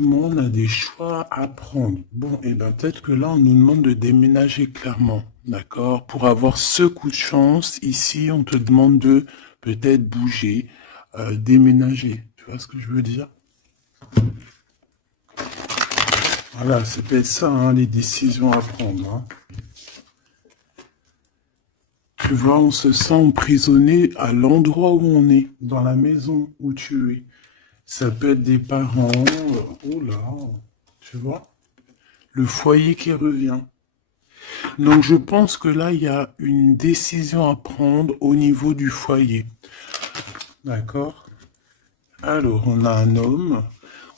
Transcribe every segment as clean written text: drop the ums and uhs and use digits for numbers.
mouvement, on a des choix à prendre. Bon, et ben peut-être que là, on nous demande de déménager clairement, d'accord? Pour avoir ce coup de chance, ici, on te demande de peut-être bouger, déménager. Tu vois ce que je veux dire? Voilà, c'est peut-être ça, hein, les décisions à prendre, hein. Tu vois, on se sent emprisonné à l'endroit où on est, dans la maison où tu es. Ça peut être des parents, oh là, tu vois, le foyer qui revient. Donc je pense que là, il y a une décision à prendre au niveau du foyer. D'accord? Alors, on a un homme,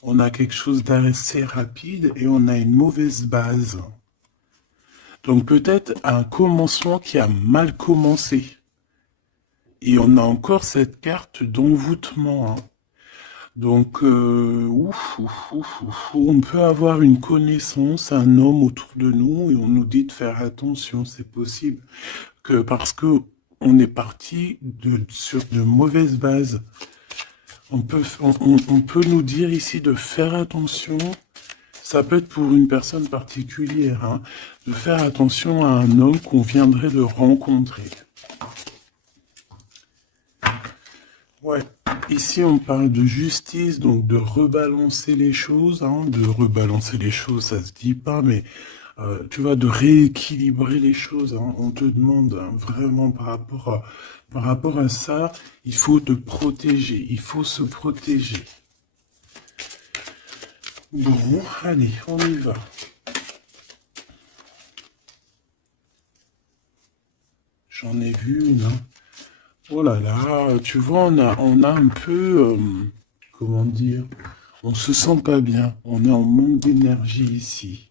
on a quelque chose d'assez rapide et on a une mauvaise base. Donc peut-être un commencement qui a mal commencé. Et on a encore cette carte d'envoûtement, hein. Donc, on peut avoir une connaissance, un homme autour de nous, et on nous dit de faire attention, c'est possible. Que parce que on est parti sur de mauvaises bases. On peut nous dire ici de faire attention, ça peut être pour une personne particulière, hein, de faire attention à un homme qu'on viendrait de rencontrer. Ouais, ici on parle de justice, donc de rebalancer les choses, hein, de rebalancer les choses, ça se dit pas, mais tu vois, de rééquilibrer les choses, hein. On te demande, hein, vraiment par rapport à ça, il faut te protéger, il faut se protéger. Bon, allez, on y va. J'en ai vu une, hein. Oh là là, tu vois, on a un peu, comment dire, on se sent pas bien, on est en manque d'énergie ici.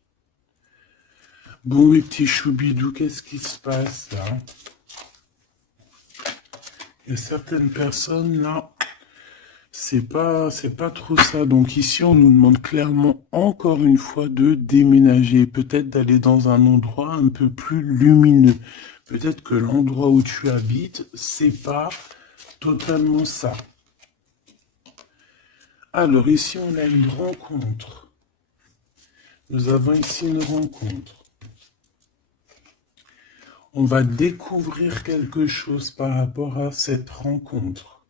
Bon, mes petits choubidous, qu'est-ce qui se passe là? Il y a certaines personnes là, c'est pas trop ça. Donc ici, on nous demande clairement encore une fois de déménager, peut-être d'aller dans un endroit un peu plus lumineux. Peut-être que l'endroit où tu habites, c'est pas totalement ça. Alors ici, on a une rencontre. Nous avons ici une rencontre. On va découvrir quelque chose par rapport à cette rencontre.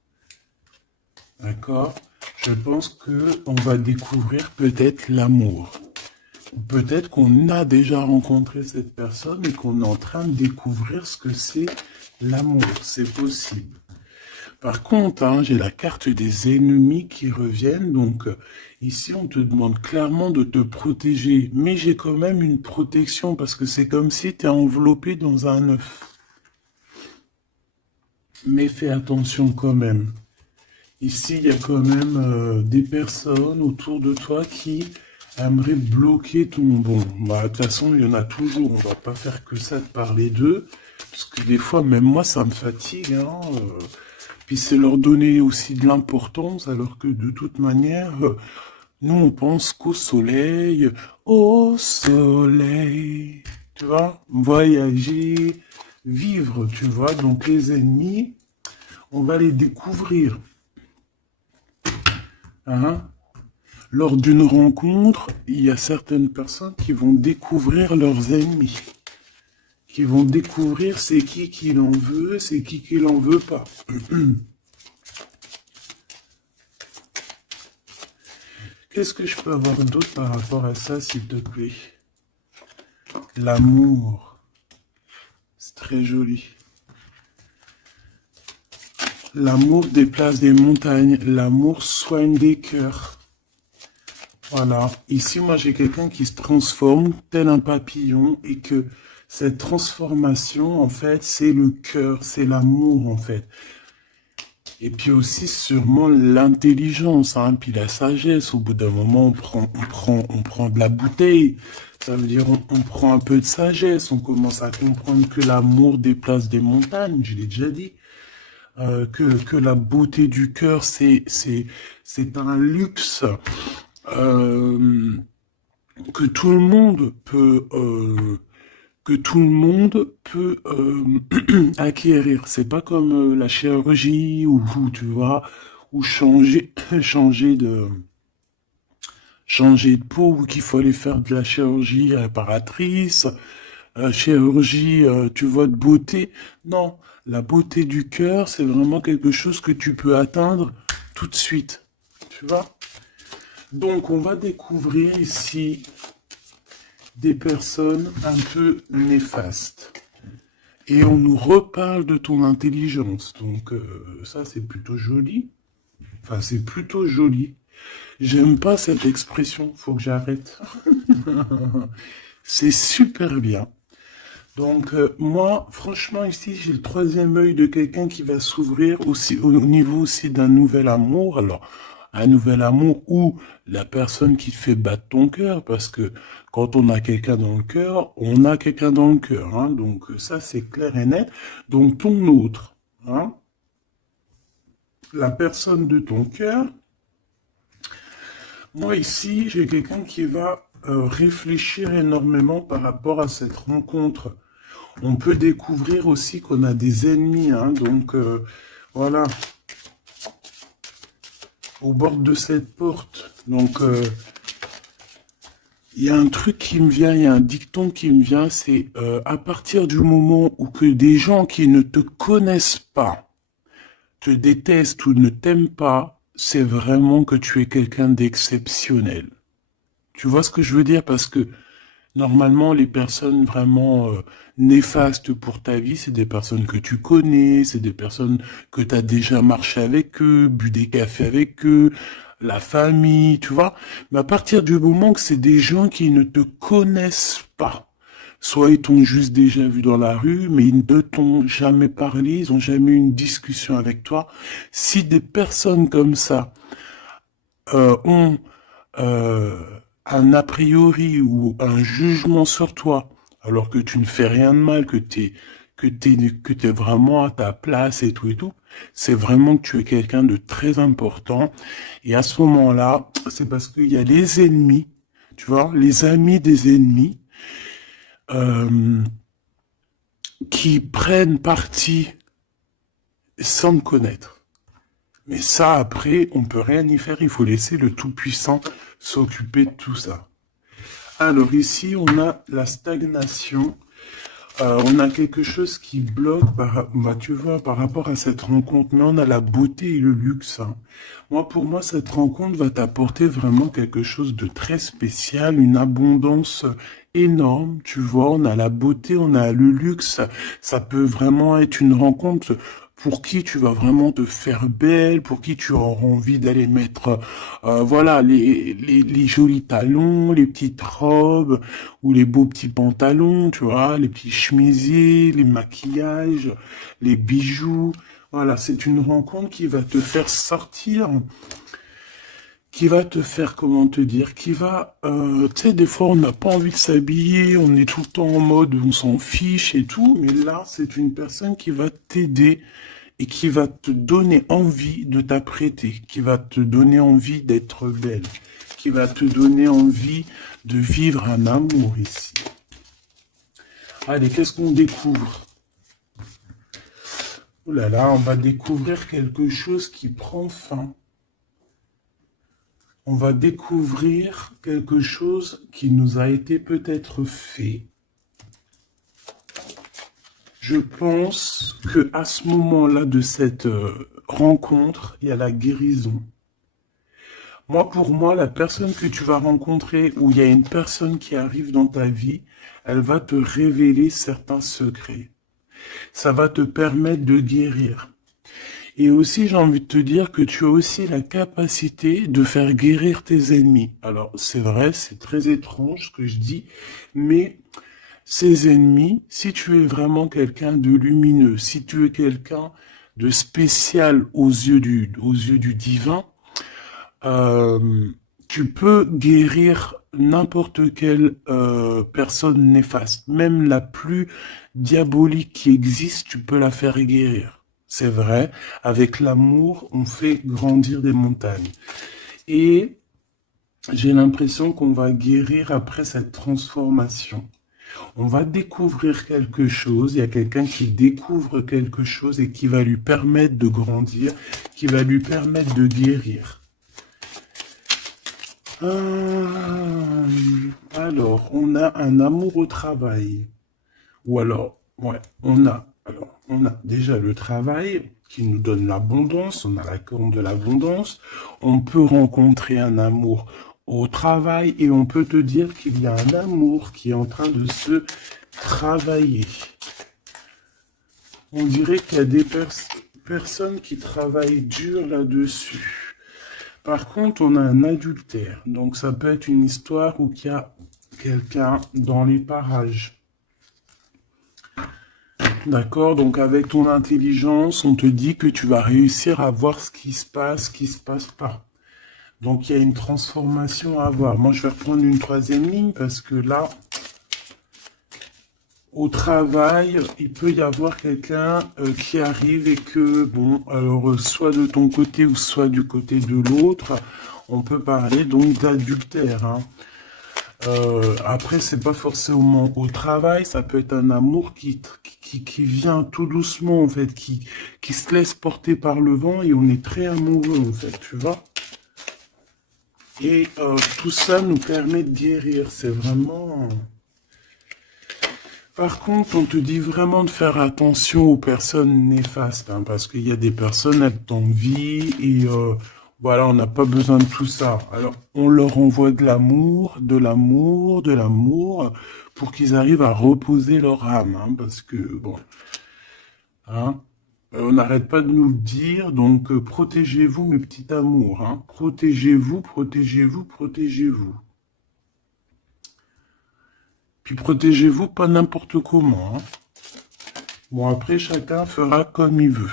D'accord? Je pense que on va découvrir peut-être l'amour. Peut-être qu'on a déjà rencontré cette personne et qu'on est en train de découvrir ce que c'est l'amour. C'est possible. Par contre, hein, j'ai la carte des ennemis qui reviennent. Donc, ici, on te demande clairement de te protéger. Mais j'ai quand même une protection parce que c'est comme si tu es enveloppé dans un œuf. Mais fais attention quand même. Ici, il y a quand même des personnes autour de toi qui aimeraient bloquer ton bon. Bah, de toute façon, il y en a toujours. On va pas faire que ça de parler d'eux. Parce que des fois, même moi, ça me fatigue, hein. Puis c'est leur donner aussi de l'importance, alors que de toute manière, nous, on pense qu'au soleil, au soleil. Tu vois, voyager, vivre, tu vois. Donc les ennemis, on va les découvrir. Hein? Lors d'une rencontre, il y a certaines personnes qui vont découvrir leurs ennemis, qui vont découvrir c'est qui l'en veut, c'est qui l'en veut pas. Qu'est-ce que je peux avoir d'autre par rapport à ça, s'il te plaît? L'amour, c'est très joli. L'amour déplace des montagnes, l'amour soigne des cœurs. Voilà. Ici, moi, j'ai quelqu'un qui se transforme tel un papillon et que cette transformation, en fait, c'est le cœur, c'est l'amour, en fait. Et puis aussi, sûrement, l'intelligence, hein, puis la sagesse. Au bout d'un moment, on prend de la bouteille. Ça veut dire, on prend un peu de sagesse. On commence à comprendre que l'amour déplace des montagnes, je l'ai déjà dit. Que la beauté du cœur, c'est un luxe. Euh, que tout le monde peut acquérir. C'est pas comme la chirurgie ou tu vois ou changer changer changer de peau ou qu'il faut aller faire de la chirurgie réparatrice, chirurgie, tu vois, de beauté. Non, la beauté du cœur, c'est vraiment quelque chose que tu peux atteindre tout de suite. Tu vois? Donc, on va découvrir ici des personnes un peu néfastes. Et on nous reparle de ton intelligence. Donc, ça, c'est plutôt joli. Enfin, c'est plutôt joli. J'aime pas cette expression. Faut que j'arrête. C'est super bien. Donc, moi, franchement, ici, j'ai le troisième œil de quelqu'un qui va s'ouvrir aussi au niveau aussi d'un nouvel amour. Alors, un nouvel amour ou la personne qui te fait battre ton cœur, parce que quand on a quelqu'un dans le cœur, on a quelqu'un dans le cœur. Hein, donc, ça, c'est clair et net. Donc, ton autre, hein, la personne de ton cœur, moi, ici, j'ai quelqu'un qui va réfléchir énormément par rapport à cette rencontre. On peut découvrir aussi qu'on a des ennemis, hein, donc voilà, au bord de cette porte. Donc, il y a un truc qui me vient, il y a un dicton qui me vient, c'est à partir du moment où que des gens qui ne te connaissent pas te détestent ou ne t'aiment pas, c'est vraiment que tu es quelqu'un d'exceptionnel. Tu vois ce que je veux dire? Parce que normalement, les personnes vraiment néfastes pour ta vie, c'est des personnes que tu connais, c'est des personnes que tu as déjà marché avec eux, bu des cafés avec eux, la famille, tu vois. Mais à partir du moment que c'est des gens qui ne te connaissent pas, soit ils t'ont juste déjà vu dans la rue, mais ils ne t'ont jamais parlé, ils n'ont jamais eu une discussion avec toi. Si des personnes comme ça ont euh, un a priori ou un jugement sur toi, alors que tu ne fais rien de mal, que t'es vraiment à ta place et tout, c'est vraiment que tu es quelqu'un de très important. Et à ce moment-là, c'est parce qu'il y a les ennemis, tu vois, les amis des ennemis, euh, qui prennent parti sans te connaître. Mais ça, après, on peut rien y faire. Il faut laisser le Tout-Puissant s'occuper de tout ça. Alors ici, on a la stagnation. On a quelque chose qui bloque, bah, tu vois, par rapport à cette rencontre. Mais on a la beauté et le luxe. Hein. Moi, pour moi, cette rencontre va t'apporter vraiment quelque chose de très spécial, une abondance énorme. Tu vois, on a la beauté, on a le luxe. Ça peut vraiment être une rencontre pour qui tu vas vraiment te faire belle, pour qui tu auras envie d'aller mettre, voilà, les jolis talons, les petites robes, ou les beaux petits pantalons, tu vois, les petits chemisiers, les maquillages, les bijoux. Voilà, c'est une rencontre qui va te faire sortir, qui va te faire, comment te dire, qui va, tu sais, des fois on n'a pas envie de s'habiller, on est tout le temps en mode, on s'en fiche et tout, mais là, c'est une personne qui va t'aider et qui va te donner envie de t'apprêter, qui va te donner envie d'être belle, qui va te donner envie de vivre un amour ici. Allez, qu'est-ce qu'on découvre? Oh là là, on va découvrir quelque chose qui prend fin. On va découvrir quelque chose qui nous a été peut-être fait. Je pense que à ce moment-là de cette rencontre, il y a la guérison. Moi, pour moi, la personne que tu vas rencontrer, ou il y a une personne qui arrive dans ta vie, elle va te révéler certains secrets. Ça va te permettre de guérir. Et aussi, j'ai envie de te dire que tu as aussi la capacité de faire guérir tes ennemis. Alors, c'est vrai, c'est très étrange ce que je dis, mais ces ennemis, si tu es vraiment quelqu'un de lumineux, si tu es quelqu'un de spécial aux yeux du divin, euh, tu peux guérir n'importe quelle personne néfaste, même la plus diabolique qui existe, tu peux la faire guérir. C'est vrai, avec l'amour, on fait grandir des montagnes. Et j'ai l'impression qu'on va guérir après cette transformation. On va découvrir quelque chose, il y a quelqu'un qui découvre quelque chose et qui va lui permettre de grandir, qui va lui permettre de guérir. Alors, on a un amour au travail. Ou alors, ouais, on a déjà le travail qui nous donne l'abondance, on a la corne de l'abondance. On peut rencontrer un amour au travail et on peut te dire qu'il y a un amour qui est en train de se travailler. On dirait qu'il y a des personnes qui travaillent dur là-dessus. Par contre, on a un adultère. Donc, ça peut être une histoire où il y a quelqu'un dans les parages. D'accord? Donc, avec ton intelligence, on te dit que tu vas réussir à voir ce qui se passe pas. Donc, il y a une transformation à avoir. Moi, je vais reprendre une troisième ligne parce que là, au travail, il peut y avoir quelqu'un qui arrive et que, bon, alors, soit de ton côté ou soit du côté de l'autre, on peut parler donc d'adultère, hein. Après, c'est pas forcément au travail, ça peut être un amour qui vient tout doucement, en fait, qui se laisse porter par le vent et on est très amoureux, en fait, tu vois. Et tout ça nous permet de guérir, c'est vraiment... Par contre, on te dit vraiment de faire attention aux personnes néfastes, hein, parce qu'il y a des personnes, elles t'envient et voilà, on n'a pas besoin de tout ça. Alors, on leur envoie de l'amour, de l'amour, de l'amour, pour qu'ils arrivent à reposer leur âme, hein, parce que, bon, hein, on n'arrête pas de nous le dire, donc protégez-vous, mes petits amours, hein, protégez-vous, protégez-vous, protégez-vous. Puis protégez-vous pas n'importe comment, hein. Bon, après, chacun fera comme il veut.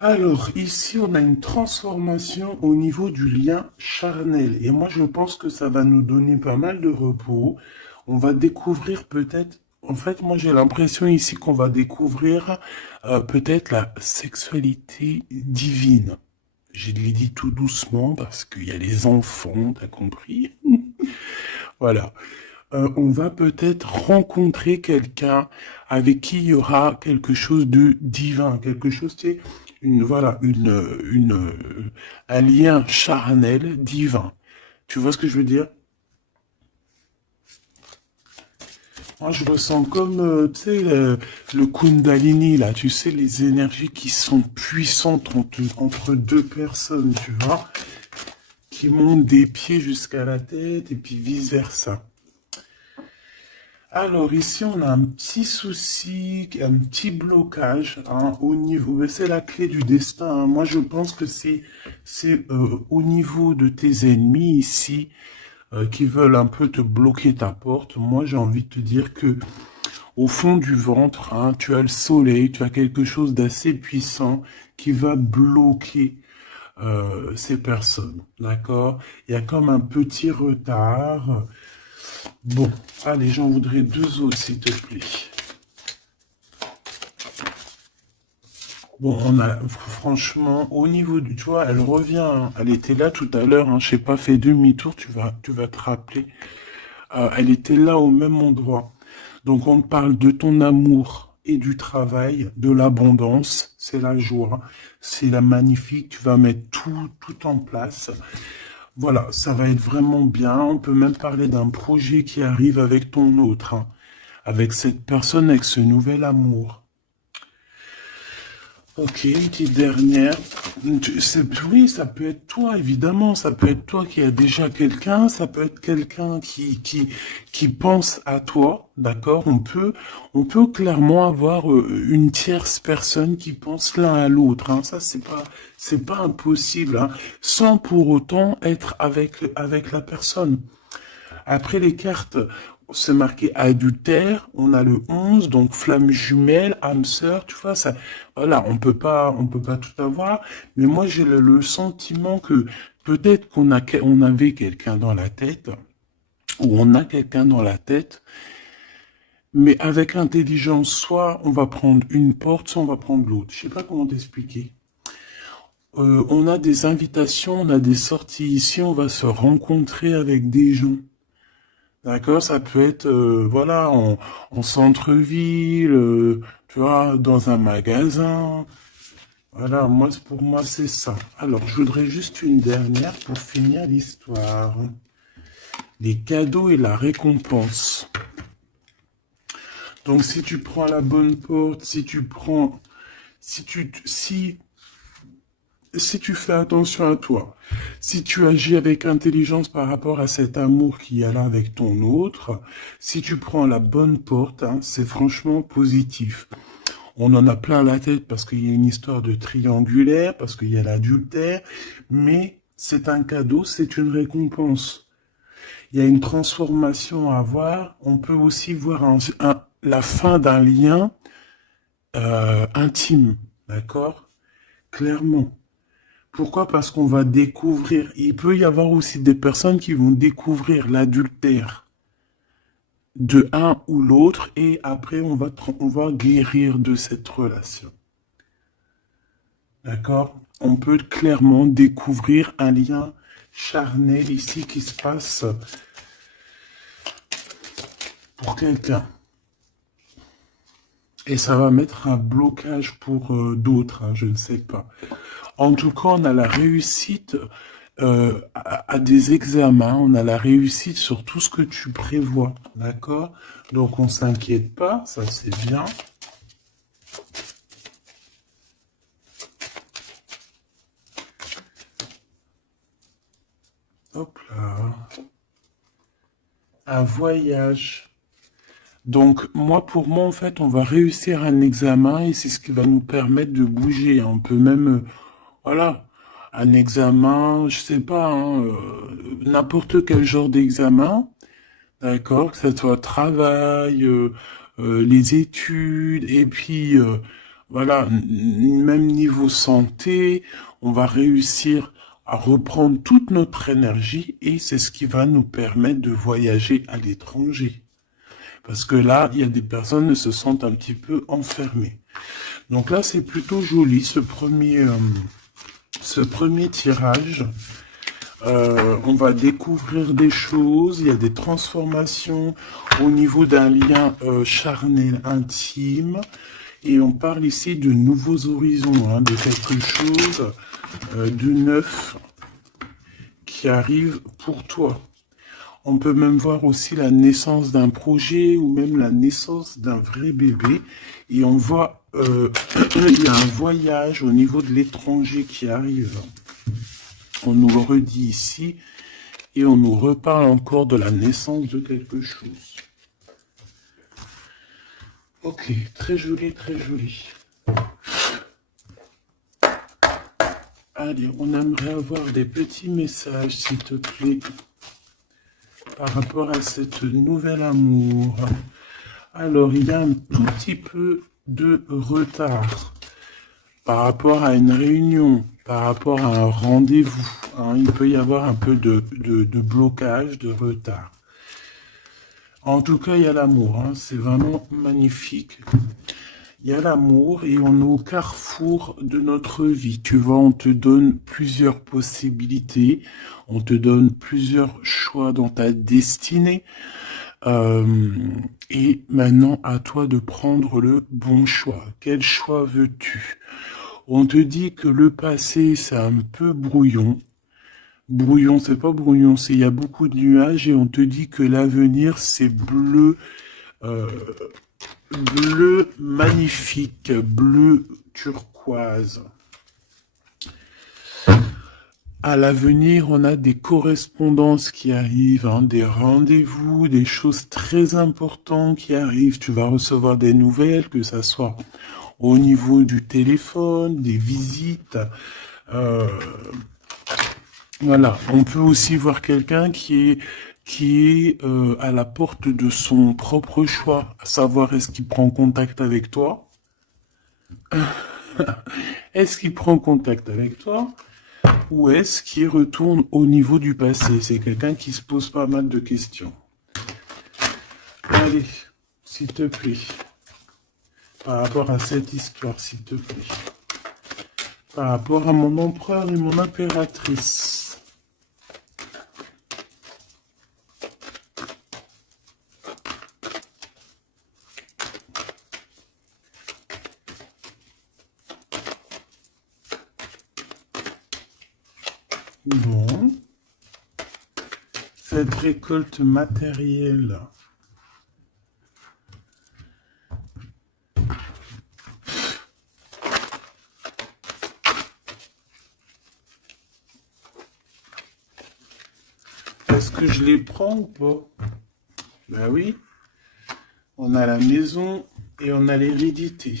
Alors, ici, on a une transformation au niveau du lien charnel. Et moi, je pense que ça va nous donner pas mal de repos. On va découvrir peut-être... En fait, moi, j'ai l'impression ici qu'on va découvrir peut-être la sexualité divine. Je l'ai dit tout doucement parce qu'il y a les enfants, t'as compris? Voilà. On va peut-être rencontrer quelqu'un avec qui il y aura quelque chose de divin, quelque chose, c'est un lien charnel divin. Tu vois ce que je veux dire? Moi, je ressens comme, tu sais, le Kundalini, là, tu sais, les énergies qui sont puissantes entre deux personnes, tu vois, qui montent des pieds jusqu'à la tête et puis vice-versa. Alors ici, on a un petit souci, un petit blocage hein, au niveau, c'est la clé du destin, hein. Moi, je pense que c'est au niveau de tes ennemis ici qui veulent un peu te bloquer ta porte. Moi, j'ai envie de te dire que au fond du ventre, hein, tu as le soleil, tu as quelque chose d'assez puissant qui va bloquer ces personnes, d'accord? Il y a comme un petit retard. Bon, allez, j'en voudrais deux autres, s'il te plaît. Bon, on a, franchement, au niveau du, tu vois, elle revient, hein. Elle était là tout à l'heure, hein, je sais pas, fais demi-tour, tu vas te rappeler. Elle était là au même endroit. Donc, on parle de ton amour et du travail, de l'abondance, c'est la joie, c'est la magnifique, tu vas mettre tout en place. Voilà, ça va être vraiment bien. On peut même parler d'un projet qui arrive avec ton autre, hein, avec cette personne, avec ce nouvel amour. Ok, une petite dernière. Oui, ça peut être toi, évidemment. Ça peut être toi qui as déjà quelqu'un. Ça peut être quelqu'un qui pense à toi. D'accord? On peut clairement avoir une tierce personne qui pense l'un à l'autre, hein. Ça, c'est pas impossible, hein, sans pour autant être avec la personne. Après les cartes, c'est marqué adultère, on a le 11, donc flamme jumelle, âme sœur, tu vois, ça, voilà, on peut pas tout avoir, mais moi j'ai le sentiment que peut-être on avait quelqu'un dans la tête, ou on a quelqu'un dans la tête, mais avec intelligence, soit on va prendre une porte, soit on va prendre l'autre. Je sais pas comment t'expliquer. On a des invitations, on a des sorties ici, on va se rencontrer avec des gens. D'accord, ça peut être, voilà, en centre-ville, tu vois, dans un magasin. Voilà, moi, pour moi, c'est ça. Alors, je voudrais juste une dernière pour finir l'histoire. Les cadeaux et la récompense. Donc, si tu prends la bonne porte, si tu fais attention à toi, si tu agis avec intelligence par rapport à cet amour qu'il y a là avec ton autre, si tu prends la bonne porte, hein, c'est franchement positif. On en a plein la tête parce qu'il y a une histoire de triangulaire, parce qu'il y a l'adultère, mais c'est un cadeau, c'est une récompense. Il y a une transformation à avoir. On peut aussi voir la fin d'un lien intime, d'accord? Clairement. Pourquoi? Parce qu'on va découvrir. Il peut y avoir aussi des personnes qui vont découvrir l'adultère de un ou l'autre et après on va guérir de cette relation. D'accord? On peut clairement découvrir un lien charnel ici qui se passe pour quelqu'un. Et ça va mettre un blocage pour d'autres, hein, je ne sais pas. En tout cas, on a la réussite à des examens, on a la réussite sur tout ce que tu prévois, d'accord? Donc on s'inquiète pas, ça c'est bien. Hop là. Un voyage. Donc, pour moi, en fait, on va réussir un examen et c'est ce qui va nous permettre de bouger. On peut même, voilà, un examen, je sais pas, hein, n'importe quel genre d'examen, d'accord, que ce soit travail, les études, et puis, voilà, même niveau santé, on va réussir à reprendre toute notre énergie et c'est ce qui va nous permettre de voyager à l'étranger. Parce que là, il y a des personnes qui se sentent un petit peu enfermées. Donc là, c'est plutôt joli, ce premier tirage. On va découvrir des choses, il y a des transformations au niveau d'un lien charnel intime. Et on parle ici de nouveaux horizons, hein, de quelque chose de neuf qui arrive pour toi. On peut même voir aussi la naissance d'un projet ou même la naissance d'un vrai bébé. Et on voit, il y a un voyage au niveau de l'étranger qui arrive. On nous le redit ici et on nous reparle encore de la naissance de quelque chose. Ok, très joli, très joli. Allez, on aimerait avoir des petits messages, s'il te plaît, par rapport à cette nouvel amour. Alors, il y a un tout petit peu de retard par rapport à une réunion, par rapport à un rendez-vous. Hein, il peut y avoir un peu de blocage, de retard. En tout cas, il y a l'amour. Hein, c'est vraiment magnifique. Il y a l'amour et on est au carrefour de notre vie. Tu vois, on te donne plusieurs possibilités, on te donne plusieurs choix dans ta destinée. Et maintenant, à toi de prendre le bon choix. Quel choix veux-tu? On te dit que le passé, c'est un peu brouillon. Brouillon, c'est pas brouillon, c'est il y a beaucoup de nuages et on te dit que l'avenir, c'est bleu, bleu magnifique, bleu turquoise. À l'avenir, on a des correspondances qui arrivent, hein, des rendez-vous, des choses très importantes qui arrivent. Tu vas recevoir des nouvelles, que ça soit au niveau du téléphone, des visites. Voilà. On peut aussi voir quelqu'un qui est à la porte de son propre choix, à savoir est-ce qu'il prend contact avec toi? Est-ce qu'il prend contact avec toi? Ou est-ce qu'il retourne au niveau du passé? C'est quelqu'un qui se pose pas mal de questions. Allez, s'il te plaît, par rapport à cette histoire, s'il te plaît, par rapport à mon empereur et mon impératrice. Bon. Cette récolte matérielle. Est-ce que je les prends ou pas? Ben oui. On a la maison et on a l'hérédité.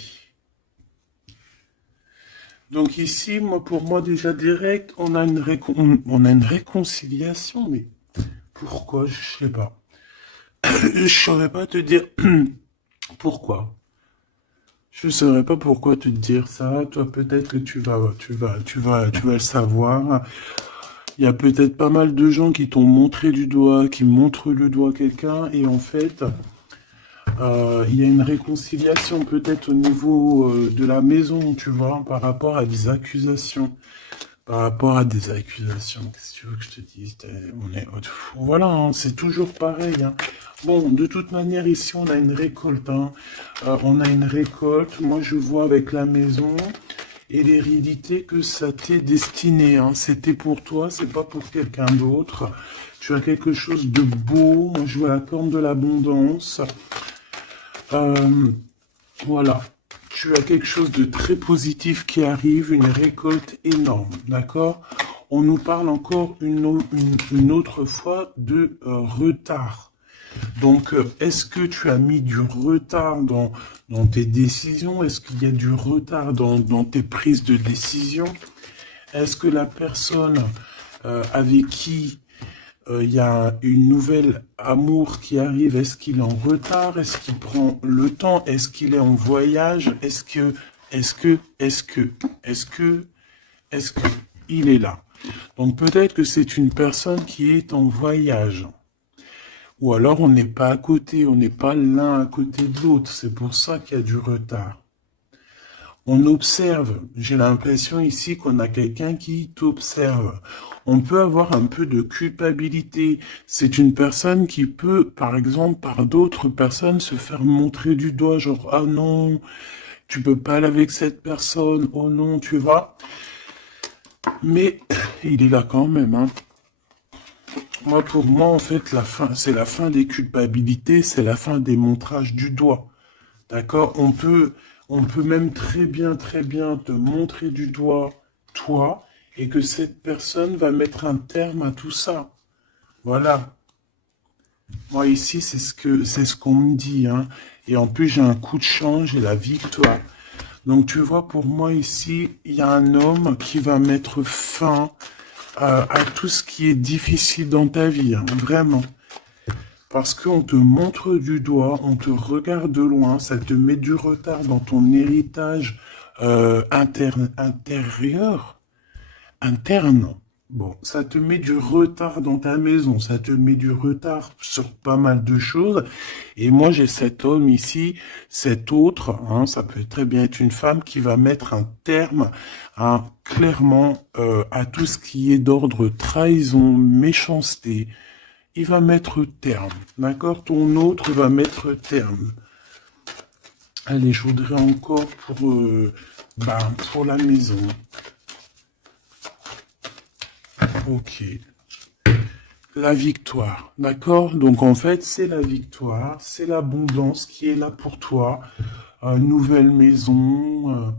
Donc ici, pour moi déjà direct, on a une réconciliation, mais pourquoi? Je sais pas. Je saurais pas te dire pourquoi. Je saurais pas pourquoi te dire ça. Toi, peut-être que tu vas le savoir. Il y a peut-être pas mal de gens qui t'ont montré du doigt, qui montrent le doigt à quelqu'un, et en fait, il y a une réconciliation peut-être au niveau de la maison, tu vois, par rapport à des accusations. Par rapport à des accusations, qu'est-ce que tu veux que je te dise? Voilà, hein, c'est toujours pareil, hein. Bon, de toute manière, ici, on a une récolte, hein. On a une récolte. Moi, je vois avec la maison et l'hérédité que ça t'est destiné, hein. C'était pour toi, c'est pas pour quelqu'un d'autre. Tu as quelque chose de beau. Moi, je vois la corne de l'abondance. Voilà. Tu as quelque chose de très positif qui arrive, une récolte énorme, d'accord? On nous parle encore une autre fois de retard. Donc, est-ce que tu as mis du retard dans tes décisions? Est-ce qu'il y a du retard dans tes prises de décision? Est-ce que la personne avec qui il y a une nouvelle amour qui arrive, est-ce qu'il est en retard? Est-ce qu'il prend le temps? Est-ce qu'il est en voyage? Est-ce que il est là? Donc peut-être que c'est une personne qui est en voyage. Ou alors on n'est pas à côté, on n'est pas l'un à côté de l'autre. C'est pour ça qu'il y a du retard. On observe. J'ai l'impression ici qu'on a quelqu'un qui t'observe. On peut avoir un peu de culpabilité. C'est une personne qui peut, par exemple, par d'autres personnes, se faire montrer du doigt, genre, ah non, tu peux pas aller avec cette personne, oh non, tu vois. Mais il est là quand même, hein. Moi, pour moi, en fait, la fin, c'est la fin des culpabilités, c'est la fin des montrages du doigt. D'accord? On peut même très bien te montrer du doigt, toi, et que cette personne va mettre un terme à tout ça. Voilà. Moi, ici, c'est ce qu'on me dit, hein. Et en plus, j'ai un coup de chance, j'ai la victoire. Donc, tu vois, pour moi, ici, il y a un homme qui va mettre fin à tout ce qui est difficile dans ta vie, hein, vraiment. Parce qu'on te montre du doigt, on te regarde de loin, ça te met du retard dans ton héritage interne. Bon, ça te met du retard dans ta maison, ça te met du retard sur pas mal de choses. Et moi, j'ai cet homme ici, cet autre, hein, ça peut très bien être une femme qui va mettre un terme, hein, clairement, à tout ce qui est d'ordre trahison, méchanceté. Il va mettre terme, d'accord? Ton autre va mettre terme. Allez, je voudrais encore pour la maison. Ok. La victoire, d'accord? Donc en fait, c'est la victoire, c'est l'abondance qui est là pour toi. Nouvelle maison,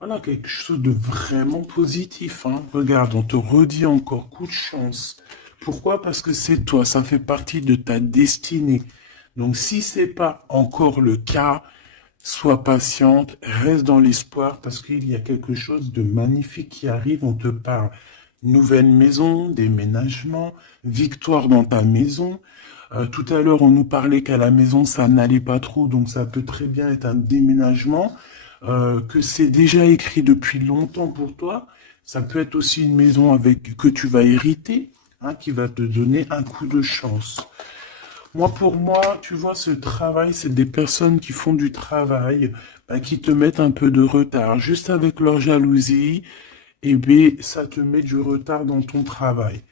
voilà, quelque chose de vraiment positif, hein. Regarde, on te redit encore coup de chance. Pourquoi? Parce que c'est toi, ça fait partie de ta destinée. Donc si c'est pas encore le cas, sois patiente, reste dans l'espoir parce qu'il y a quelque chose de magnifique qui arrive, on te parle. Nouvelle maison, déménagement, victoire dans ta maison. Tout à l'heure, on nous parlait qu'à la maison, ça n'allait pas trop, donc ça peut très bien être un déménagement, que c'est déjà écrit depuis longtemps pour toi. Ça peut être aussi une maison avec que tu vas hériter, hein, qui va te donner un coup de chance. Moi, pour moi, tu vois, ce travail, c'est des personnes qui font du travail, qui te mettent un peu de retard, juste avec leur jalousie, et bien, ça te met du retard dans ton travail.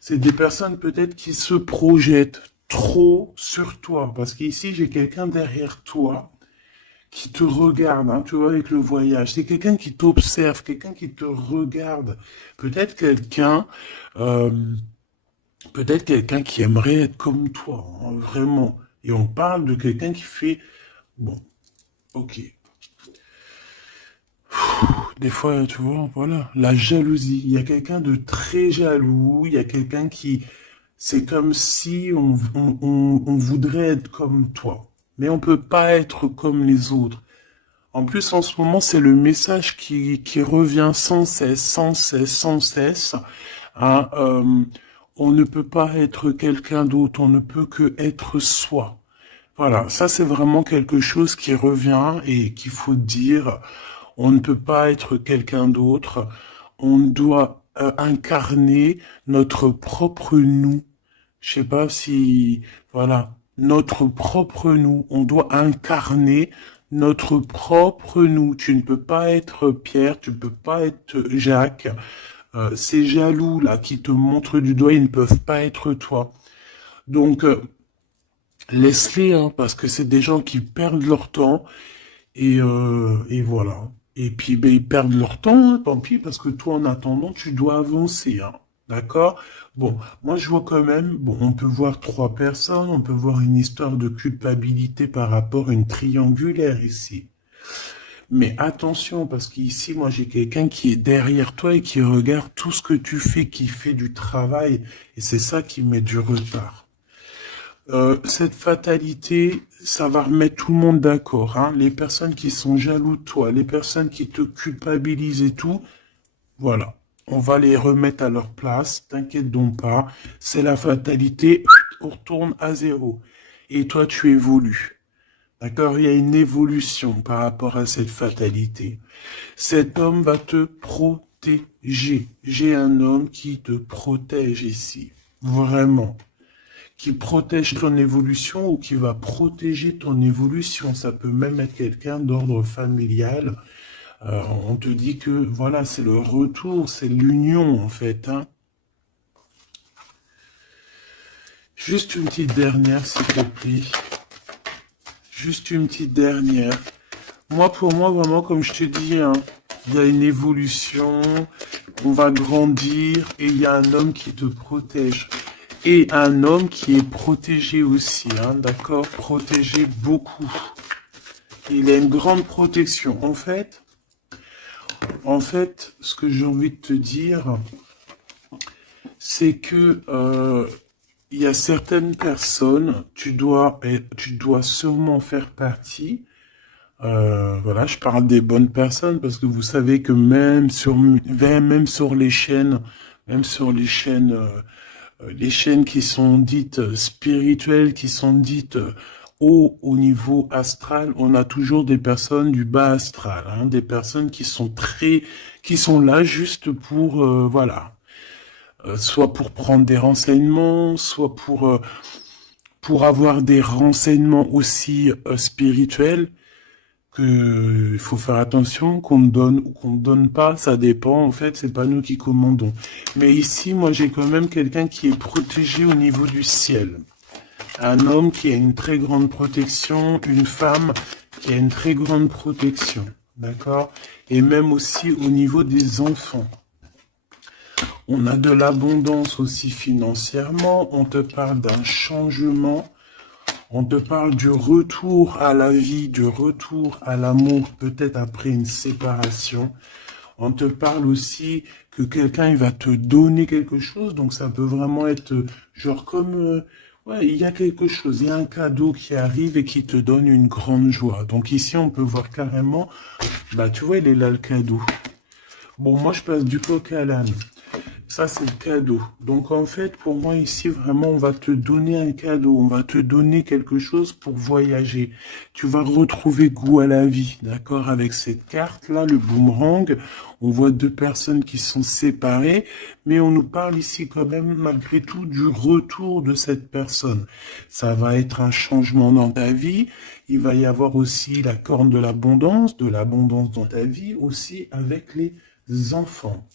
C'est des personnes peut-être qui se projettent trop sur toi, parce qu'ici, j'ai quelqu'un derrière toi qui te regarde, hein, tu vois, avec le voyage. C'est quelqu'un qui t'observe, quelqu'un qui te regarde. Peut-être quelqu'un, euh, peut-être quelqu'un qui aimerait être comme toi, hein, vraiment. Et on parle de quelqu'un qui fait, bon, ok. Des fois, tu vois, voilà, la jalousie. Il y a quelqu'un de très jaloux, il y a quelqu'un qui, c'est comme si on voudrait être comme toi. Mais on peut pas être comme les autres. En plus, en ce moment, c'est le message qui revient sans cesse, sans cesse, sans cesse. Hein, on ne peut pas être quelqu'un d'autre, on ne peut que être soi. Voilà, ça c'est vraiment quelque chose qui revient et qu'il faut dire. On ne peut pas être quelqu'un d'autre. On doit incarner notre propre nous. Je sais pas si, voilà, notre propre nous. On doit incarner notre propre nous. Tu ne peux pas être Pierre, tu ne peux pas être Jacques. Ces jaloux là qui te montrent du doigt, ils ne peuvent pas être toi. Donc laisse-les, hein, parce que c'est des gens qui perdent leur temps et voilà. Et puis ben, ils perdent leur temps, hein, tant pis, parce que toi en attendant tu dois avancer, hein. D'accord? Bon, moi je vois quand même, bon, on peut voir trois personnes, on peut voir une histoire de culpabilité par rapport à une triangulaire ici. Mais attention, parce qu'ici, moi, j'ai quelqu'un qui est derrière toi et qui regarde tout ce que tu fais, qui fait du travail. Et c'est ça qui met du retard. Cette fatalité, ça va remettre tout le monde d'accord. Hein. Les personnes qui sont jaloux de toi, les personnes qui te culpabilisent et tout, voilà. On va les remettre à leur place. T'inquiète donc pas. C'est la fatalité. On retourne à zéro. Et toi, tu évolues. D'accord? Il y a une évolution par rapport à cette fatalité. Cet homme va te protéger. J'ai un homme qui te protège ici. Vraiment. Qui protège ton évolution ou qui va protéger ton évolution. Ça peut même être quelqu'un d'ordre familial. On te dit que, voilà, c'est le retour, c'est l'union, en fait. Hein. Juste une petite dernière, s'il te plaît. Juste une petite dernière. Moi, pour moi, vraiment, comme je te dis, hein, il y a une évolution, on va grandir et il y a un homme qui te protège. Et un homme qui est protégé aussi, hein, d'accord? Protégé beaucoup. Il a une grande protection. En fait, ce que j'ai envie de te dire, c'est que il y a certaines personnes, tu dois sûrement faire partie. Voilà, je parle des bonnes personnes parce que vous savez que même sur les chaînes, même sur les chaînes qui sont dites spirituelles, qui sont dites haut au niveau astral, on a toujours des personnes du bas astral, hein, des personnes qui sont là juste pour, voilà, soit pour prendre des renseignements, soit pour avoir des renseignements aussi spirituels que il faut faire attention qu'on donne ou qu'on ne donne pas, ça dépend, en fait, c'est pas nous qui commandons. Mais ici, moi, j'ai quand même quelqu'un qui est protégé au niveau du ciel. Un homme qui a une très grande protection, une femme qui a une très grande protection, d'accord? Et même aussi au niveau des enfants. On a de l'abondance aussi financièrement, on te parle d'un changement. On te parle du retour à la vie, du retour à l'amour, peut-être après une séparation. On te parle aussi que quelqu'un il va te donner quelque chose, donc ça peut vraiment être genre comme ouais, il y a quelque chose, il y a un cadeau qui arrive et qui te donne une grande joie. Donc ici on peut voir carrément, bah tu vois il est là le cadeau. Bon moi je passe du coq à l'âne. Ça, c'est le cadeau. Donc, en fait, pour moi, ici, vraiment, on va te donner un cadeau. On va te donner quelque chose pour voyager. Tu vas retrouver goût à la vie, d'accord? Avec cette carte-là, le boomerang, on voit deux personnes qui sont séparées, mais on nous parle ici quand même, malgré tout, du retour de cette personne. Ça va être un changement dans ta vie. Il va y avoir aussi la corne de l'abondance dans ta vie, aussi avec les enfants.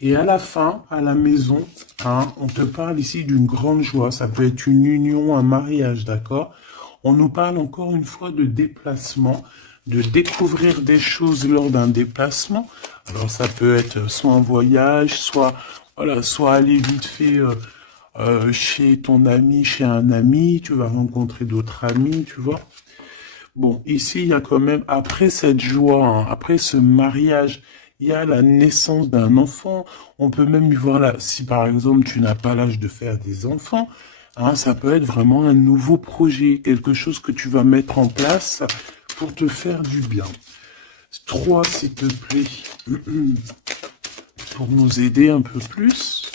Et à la fin, à la maison, hein, on te parle ici d'une grande joie. Ça peut être une union, un mariage, d'accord? On nous parle encore une fois de déplacement, de découvrir des choses lors d'un déplacement. Alors ça peut être soit un voyage, soit voilà, soit aller vite fait chez ton ami, chez un ami, tu vas rencontrer d'autres amis, tu vois. Bon, ici, il y a quand même, après cette joie, hein, après ce mariage, il y a la naissance d'un enfant. On peut même y voir là, si par exemple tu n'as pas l'âge de faire des enfants, hein, ça peut être vraiment un nouveau projet, quelque chose que tu vas mettre en place pour te faire du bien. 3, s'il te plaît, pour nous aider un peu plus.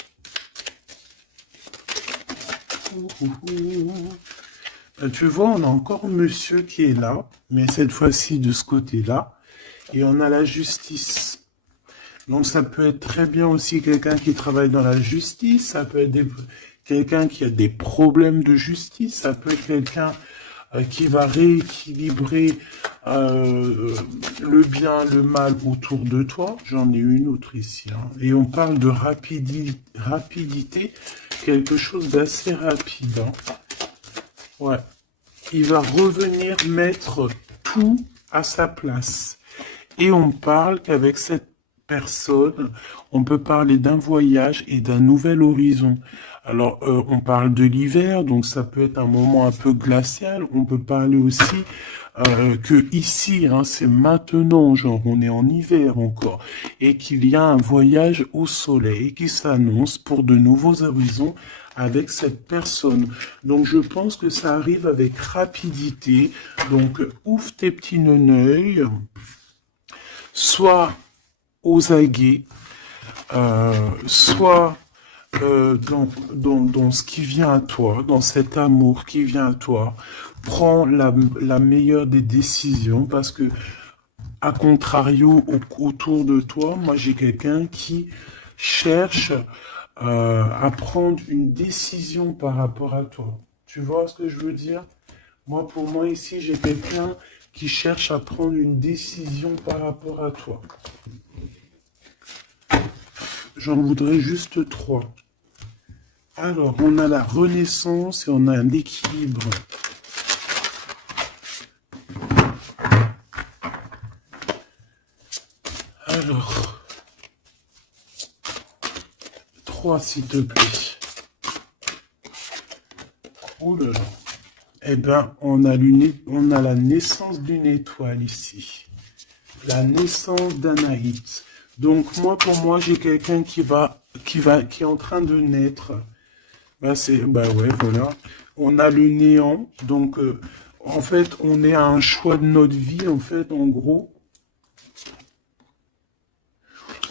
Tu vois, on a encore monsieur qui est là, mais cette fois-ci de ce côté-là. Et on a la justice. Donc ça peut être très bien aussi quelqu'un qui travaille dans la justice, ça peut être quelqu'un qui a des problèmes de justice, ça peut être quelqu'un qui va rééquilibrer le bien, le mal autour de toi. J'en ai une autre ici. Hein. Et on parle de rapidité, quelque chose d'assez rapide. Hein. Ouais. Il va revenir mettre tout à sa place. Et on parle qu'avec cette personne, on peut parler d'un voyage et d'un nouvel horizon. Alors, on parle de l'hiver, donc ça peut être un moment un peu glacial. On peut parler aussi que ici, hein, c'est maintenant, genre on est en hiver encore, et qu'il y a un voyage au soleil qui s'annonce pour de nouveaux horizons avec cette personne. Donc je pense que ça arrive avec rapidité. Donc ouvre tes petits neneuils, soit aux aguets, soit dans ce qui vient à toi, dans cet amour qui vient à toi. Prends la meilleure des décisions parce que, à contrario, autour de toi, moi j'ai quelqu'un qui cherche à prendre une décision par rapport à toi. Tu vois ce que je veux dire? Moi, pour moi, ici, j'ai quelqu'un qui cherche à prendre une décision par rapport à toi. J'en voudrais juste 3. Alors, on a la renaissance et on a un équilibre. Alors, 3 s'il te plaît. Oh là là. Eh bien, on a la naissance d'une étoile ici. La naissance d'Anaït. Donc, pour moi, j'ai quelqu'un qui est en train de naître. Ouais, voilà. On a le néant. Donc, en fait, on est à un choix de notre vie, en fait, en gros.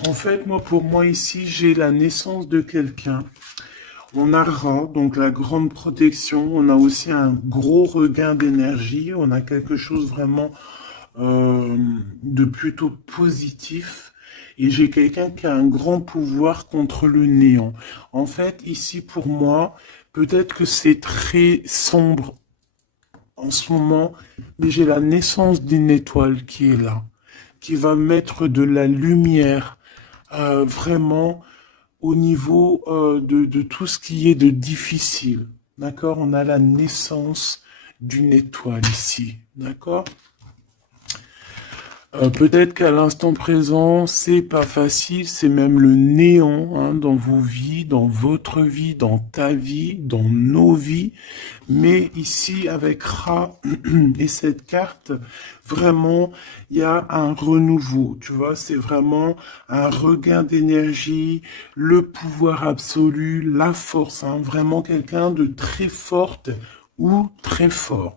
En fait, pour moi, ici, j'ai la naissance de quelqu'un. On a Ra, donc la grande protection. On a aussi un gros regain d'énergie. On a quelque chose vraiment de plutôt positif. Et j'ai quelqu'un qui a un grand pouvoir contre le néant. En fait, ici, pour moi, peut-être que c'est très sombre en ce moment, mais j'ai la naissance d'une étoile qui est là, qui va mettre de la lumière vraiment au niveau de tout ce qui est de difficile. D'accord? On a la naissance d'une étoile ici. D'accord? Peut-être qu'à l'instant présent, c'est pas facile, c'est même le néant hein, dans vos vies, dans votre vie, dans ta vie, dans nos vies. Mais ici, avec Ra et cette carte, vraiment, il y a un renouveau. Tu vois, c'est vraiment un regain d'énergie, le pouvoir absolu, la force. Hein, vraiment quelqu'un de très forte ou très fort.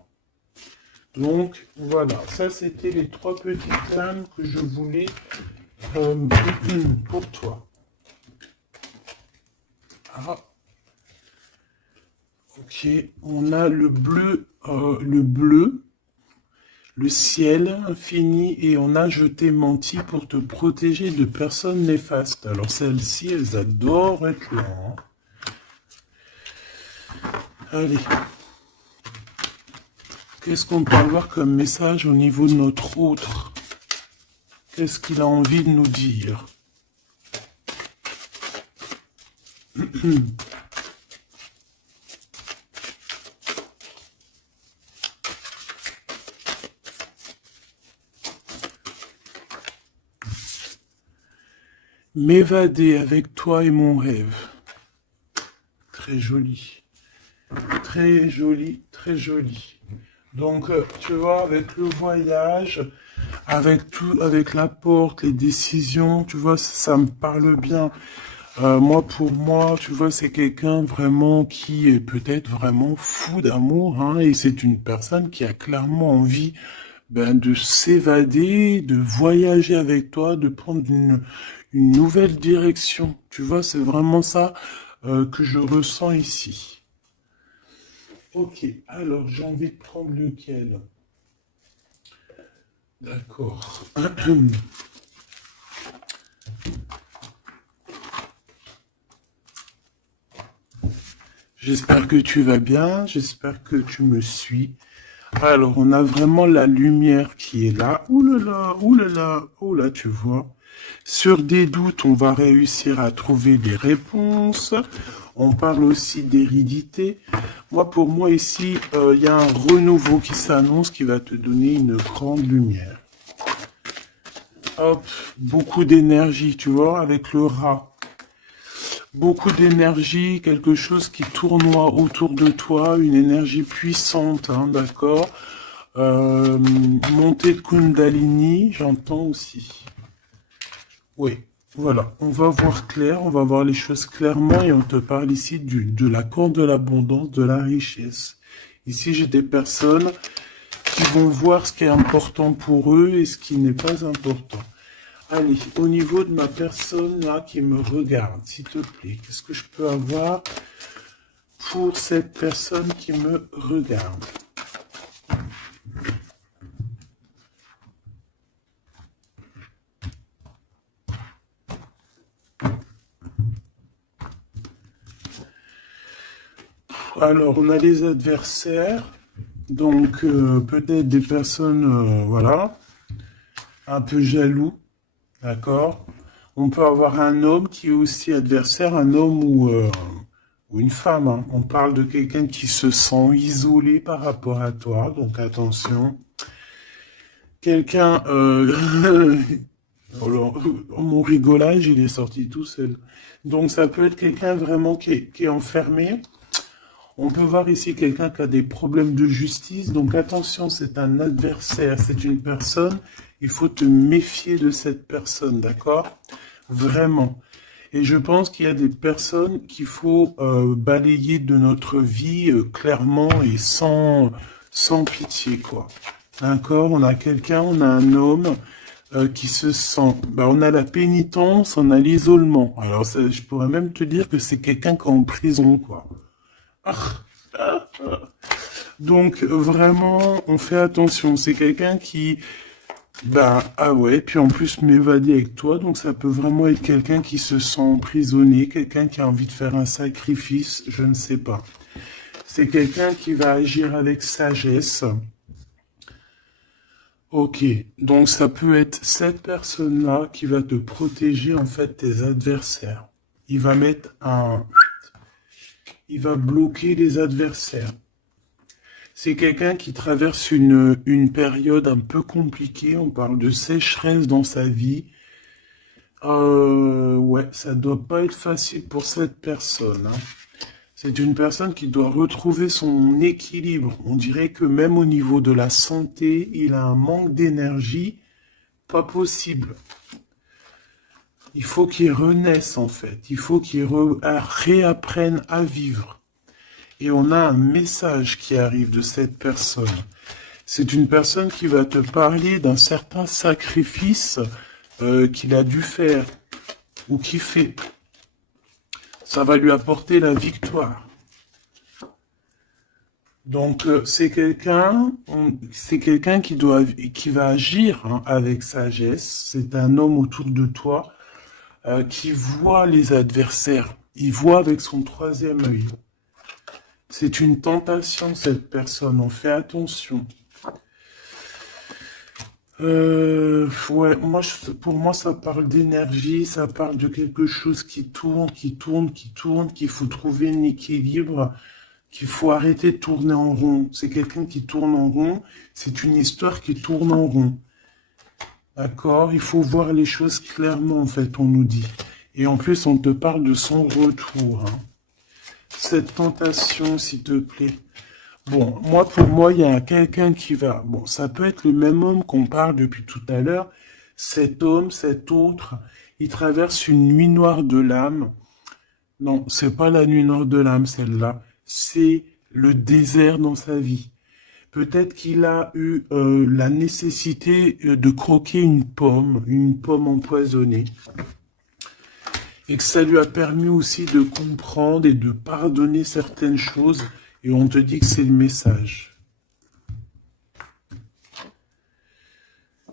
Donc, voilà, ça c'était les 3 petites flammes que je voulais pour toi. Ah. Ok, on a le bleu, le ciel infini et on a je t'ai menti pour te protéger de personnes néfastes. Alors celles-ci, elles adorent être là. Hein. Allez. Qu'est-ce qu'on peut avoir comme message au niveau de notre autre? Qu'est-ce qu'il a envie de nous dire? M'évader avec toi est mon rêve. Très joli. Très joli, très joli. Donc, tu vois, avec le voyage, avec tout, avec la porte, les décisions, tu vois, ça me parle bien. Moi, pour moi, tu vois, c'est quelqu'un vraiment qui est peut-être vraiment fou d'amour, hein, et c'est une personne qui a clairement envie, ben, de s'évader, de voyager avec toi, de prendre une nouvelle direction. Tu vois, c'est vraiment ça, que je ressens ici. Ok, alors j'ai envie de prendre lequel? D'accord. J'espère que tu vas bien, j'espère que tu me suis. Alors, on a vraiment la lumière qui est là. Ouh là là, ouh là là, ouh là, tu vois. Sur des doutes, on va réussir à trouver des réponses. On parle aussi d'hérédité. Moi, pour moi, ici, il y a un renouveau qui s'annonce qui va te donner une grande lumière. Hop, beaucoup d'énergie, tu vois, avec le rat. Beaucoup d'énergie, quelque chose qui tournoie autour de toi, une énergie puissante, hein, d'accord. Montée de Kundalini, j'entends aussi. Oui, voilà, on va voir clair, on va voir les choses clairement et on te parle ici de l'accord de l'abondance, de la richesse. Ici, j'ai des personnes qui vont voir ce qui est important pour eux et ce qui n'est pas important. Allez, au niveau de ma personne là qui me regarde, s'il te plaît, qu'est-ce que je peux avoir pour cette personne qui me regarde? Alors, on a les adversaires, donc peut-être des personnes, voilà, un peu jaloux, d'accord? On peut avoir un homme qui est aussi adversaire, un homme ou une femme, hein. On parle de quelqu'un qui se sent isolé par rapport à toi, donc attention. Quelqu'un, alors, mon rigolage, il est sorti tout seul. Donc ça peut être quelqu'un vraiment qui est enfermé. On peut voir ici quelqu'un qui a des problèmes de justice. Donc attention, c'est un adversaire, c'est une personne. Il faut te méfier de cette personne, d'accord? Vraiment. Et je pense qu'il y a des personnes qu'il faut balayer de notre vie clairement et sans pitié, quoi. D'accord? On a quelqu'un, on a un homme qui se sent... Bah, on a la pénitence, on a l'isolement. Alors, je pourrais même te dire que c'est quelqu'un qui est en prison, quoi. Ah, ah, ah. Donc, vraiment, on fait attention. C'est quelqu'un qui... Bah, ah ouais, puis en plus m'évader avec toi, donc ça peut vraiment être quelqu'un qui se sent emprisonné, quelqu'un qui a envie de faire un sacrifice, je ne sais pas. C'est quelqu'un qui va agir avec sagesse. Ok, donc ça peut être cette personne-là qui va te protéger en fait tes adversaires. Il va mettre un... Il va bloquer les adversaires. C'est quelqu'un qui traverse une période un peu compliquée. On parle de sécheresse dans sa vie. Ouais, ça doit pas être facile pour cette personne, hein. C'est une personne qui doit retrouver son équilibre. On dirait que même au niveau de la santé, il a un manque d'énergie pas possible. Il faut qu'il renaisse en fait. Il faut qu'il réapprenne à vivre. Et on a un message qui arrive de cette personne. C'est une personne qui va te parler d'un certain sacrifice qu'il a dû faire ou qu'il fait. Ça va lui apporter la victoire. Donc c'est quelqu'un qui va agir hein, avec sagesse. C'est un homme autour de toi qui voit les adversaires. Il voit avec son troisième œil. C'est une tentation cette personne. On fait attention. Ouais, pour moi, ça parle d'énergie, ça parle de quelque chose qui tourne, qui tourne, qui tourne, qu'il faut trouver un équilibre, qu'il faut arrêter de tourner en rond. C'est quelqu'un qui tourne en rond, c'est une histoire qui tourne en rond. D'accord? Il faut voir les choses clairement, en fait, on nous dit. Et en plus, on te parle de son retour, hein. Cette tentation, s'il te plaît. Bon, moi, pour moi, il y a quelqu'un qui va... Bon, ça peut être le même homme qu'on parle depuis tout à l'heure. Cet homme, cet autre, il traverse une nuit noire de l'âme. Non, c'est pas la nuit noire de l'âme, celle-là. C'est le désert dans sa vie. Peut-être qu'il a eu la nécessité de croquer une pomme empoisonnée. Et que ça lui a permis aussi de comprendre et de pardonner certaines choses. Et on te dit que c'est le message.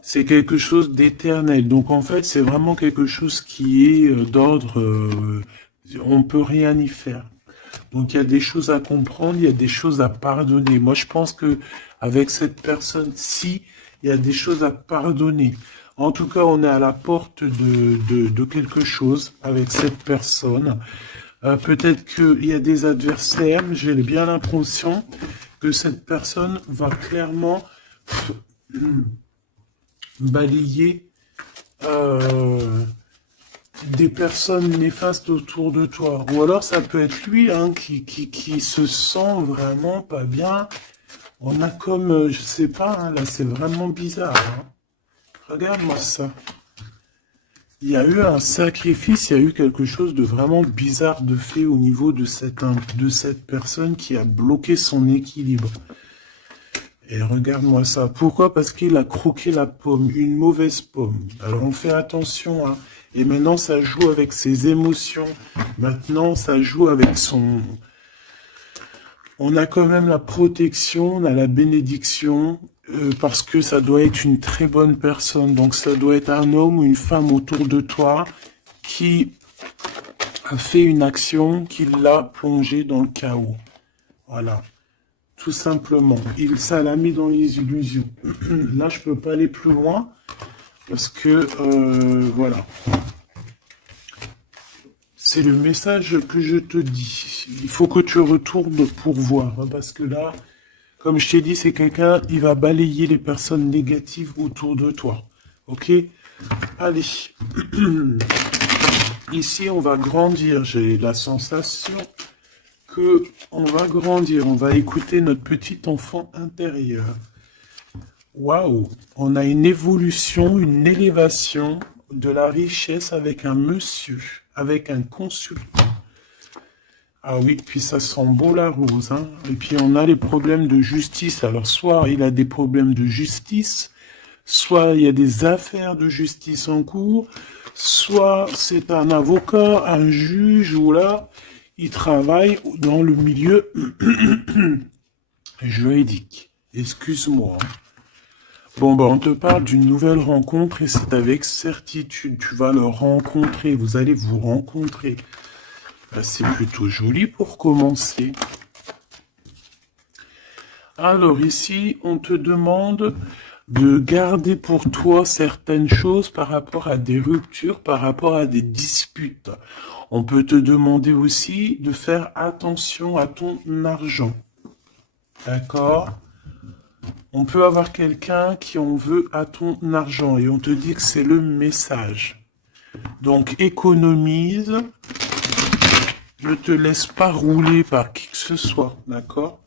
C'est quelque chose d'éternel. Donc en fait, c'est vraiment quelque chose qui est d'ordre... on peut rien y faire. Donc il y a des choses à comprendre, il y a des choses à pardonner. Moi, je pense que avec cette personne-ci, il y a des choses à pardonner. En tout cas, on est à la porte de quelque chose avec cette personne. Peut-être qu'il y a des adversaires, mais j'ai bien l'impression que cette personne va clairement balayer des personnes néfastes autour de toi. Ou alors ça peut être lui hein, qui se sent vraiment pas bien. On a comme, je sais pas, hein, là c'est vraiment bizarre. Hein. Regarde-moi ça. Il y a eu un sacrifice, il y a eu quelque chose de vraiment bizarre de fait au niveau de cette personne qui a bloqué son équilibre. Et regarde-moi ça. Pourquoi? Parce qu'il a croqué la pomme, une mauvaise pomme. Alors on fait attention, hein. Et maintenant ça joue avec ses émotions. Maintenant ça joue avec son... On a quand même la protection, on a la bénédiction, parce que ça doit être une très bonne personne. Donc ça doit être un homme ou une femme autour de toi qui a fait une action qui l'a plongé dans le chaos. Voilà. Tout simplement. Ça l'a mis dans les illusions. Là, je peux pas aller plus loin parce que, voilà. C'est le message que je te dis. Il faut que tu retournes pour voir. Parce que là, comme je t'ai dit, c'est quelqu'un, il va balayer les personnes négatives autour de toi. Ok? Allez. Ici, on va grandir. J'ai la sensation que on va grandir. On va écouter notre petit enfant intérieur. Waouh! On a une évolution, une élévation de la richesse avec un monsieur, avec un consultant. Ah oui, puis ça sent beau la rose, hein. Et puis on a les problèmes de justice. Alors soit il a des problèmes de justice, soit il y a des affaires de justice en cours, soit c'est un avocat, un juge, ou là, il travaille dans le milieu juridique. Excuse-moi. Bon, bah, on te parle d'une nouvelle rencontre et c'est avec certitude. Tu vas le rencontrer, vous allez vous rencontrer. Bah, c'est plutôt joli pour commencer. Alors ici, on te demande de garder pour toi certaines choses par rapport à des ruptures, par rapport à des disputes. On peut te demander aussi de faire attention à ton argent. D'accord ? On peut avoir quelqu'un qui en veut à ton argent et on te dit que c'est le message. Donc économise, ne te laisse pas rouler par qui que ce soit, d'accord?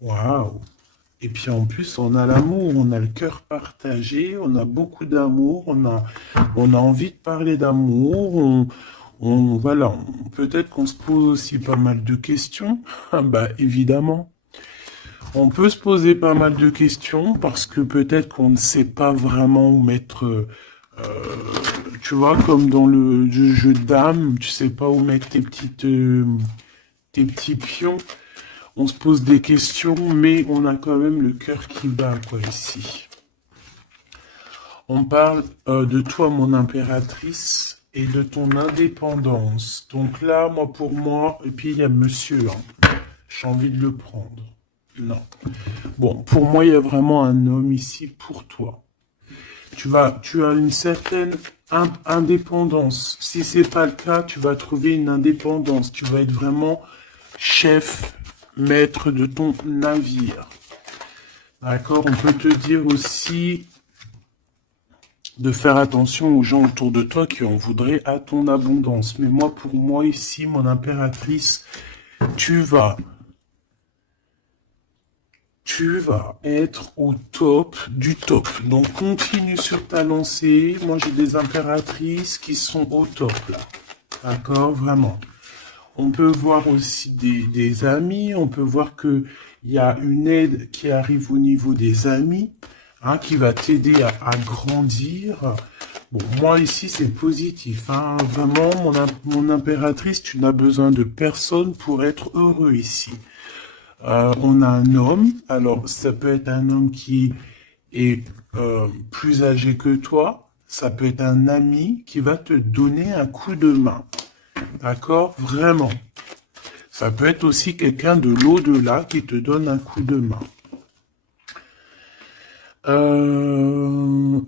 Waouh! Et puis en plus, on a l'amour, on a le cœur partagé, on a beaucoup d'amour, on a envie de parler d'amour, voilà, peut-être qu'on se pose aussi pas mal de questions. Ah bah évidemment. On peut se poser pas mal de questions parce que peut-être qu'on ne sait pas vraiment où mettre, tu vois, comme dans le jeu de dames, tu sais pas où mettre tes petits pions. On se pose des questions, mais on a quand même le cœur qui bat, quoi, ici. On parle de toi, mon impératrice, et de ton indépendance. Donc là, pour moi, et puis il y a monsieur, hein. J'ai envie de le prendre. Non. Bon, pour moi, il y a vraiment un homme ici pour toi. Tu as une certaine indépendance. Si c'est pas le cas, tu vas trouver une indépendance. Tu vas être vraiment chef, maître de ton navire. D'accord? On peut te dire aussi de faire attention aux gens autour de toi qui en voudraient à ton abondance. Mais moi, pour moi, ici, mon impératrice, tu vas être au top du top. Donc, continue sur ta lancée. Moi, j'ai des impératrices qui sont au top, là. D'accord? Vraiment. On peut voir aussi des amis. On peut voir que il y a une aide qui arrive au niveau des amis, hein, qui va t'aider à grandir. Bon, moi, ici, c'est positif, hein. Vraiment, mon impératrice, tu n'as besoin de personne pour être heureux ici. On a un homme, alors ça peut être un homme qui est plus âgé que toi, ça peut être un ami qui va te donner un coup de main, d'accord? Vraiment. Ça peut être aussi quelqu'un de l'au-delà qui te donne un coup de main.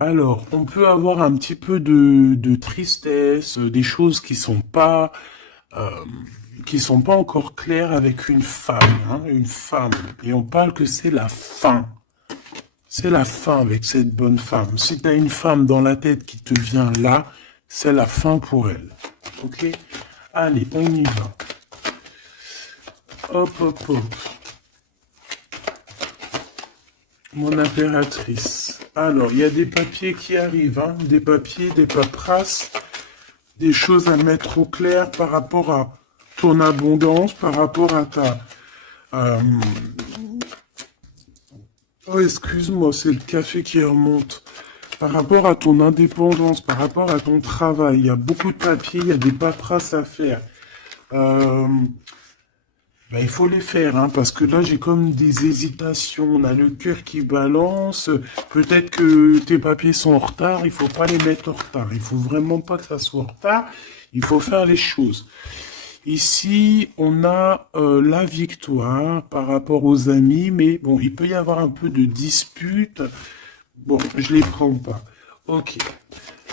Alors, on peut avoir un petit peu de tristesse, des choses qui sont pas encore claires avec une femme, hein, une femme. Et on parle que c'est la fin. C'est la fin avec cette bonne femme. Si tu as une femme dans la tête qui te vient là, c'est la fin pour elle. Ok? Allez, on y va. Hop, hop, hop. Mon impératrice. Alors, il y a des papiers qui arrivent, hein, des papiers, des paperasses, des choses à mettre au clair par rapport à ton abondance, par rapport à ta... Oh, excuse-moi, c'est le café qui remonte. Par rapport à ton indépendance, par rapport à ton travail, il y a beaucoup de papiers, il y a des paperasses à faire. Il faut les faire, hein, parce que là, j'ai comme des hésitations. On a le cœur qui balance. Peut-être que tes papiers sont en retard. Il faut pas les mettre en retard. Il faut vraiment pas que ça soit en retard. Il faut faire les choses. Ici, on a la victoire par rapport aux amis, mais bon, il peut y avoir un peu de dispute. Bon, je les prends pas. Ok.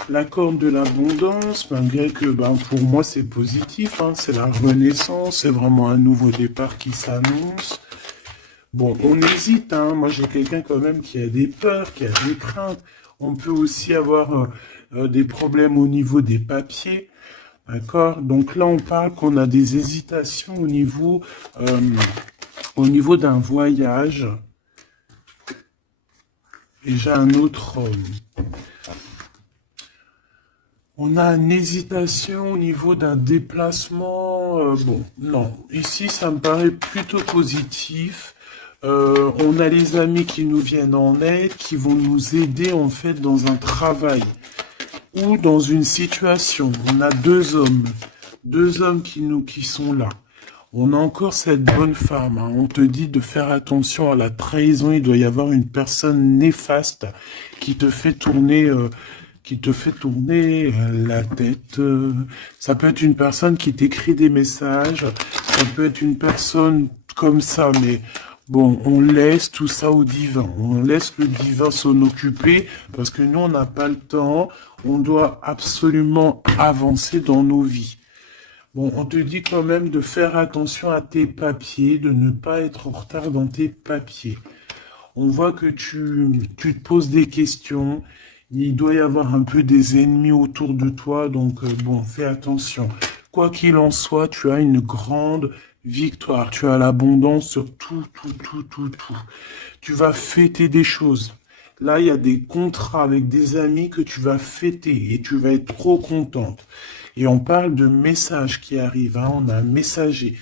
La corde de l'abondance, malgré que pour moi c'est positif, hein, c'est la renaissance, c'est vraiment un nouveau départ qui s'annonce. Bon, on hésite, hein. Moi j'ai quelqu'un quand même qui a des peurs, qui a des craintes. On peut aussi avoir des problèmes au niveau des papiers. D'accord? Donc là, on parle qu'on a des hésitations au niveau d'un voyage. Et j'ai un autre... on a une hésitation au niveau d'un déplacement. Bon, non. Ici, ça me paraît plutôt positif. On a les amis qui nous viennent en aide, qui vont nous aider en fait dans un travail ou dans une situation. On a deux hommes qui sont là. On a encore cette bonne femme, hein. On te dit de faire attention à la trahison. Il doit y avoir une personne néfaste qui te fait tourner la tête. Ça peut être une personne qui t'écrit des messages. Ça peut être une personne comme ça, mais bon, on laisse tout ça au divin. On laisse le divin s'en occuper parce que nous, on n'a pas le temps. On doit absolument avancer dans nos vies. Bon, on te dit quand même de faire attention à tes papiers, de ne pas être en retard dans tes papiers. On voit que tu te poses des questions. Il doit y avoir un peu des ennemis autour de toi, donc bon, fais attention. Quoi qu'il en soit, tu as une grande victoire. Tu as l'abondance sur tout. Tu vas fêter des choses. Là, il y a des contrats avec des amis que tu vas fêter et tu vas être trop contente. Et on parle de messages qui arrivent, hein. On a un messager.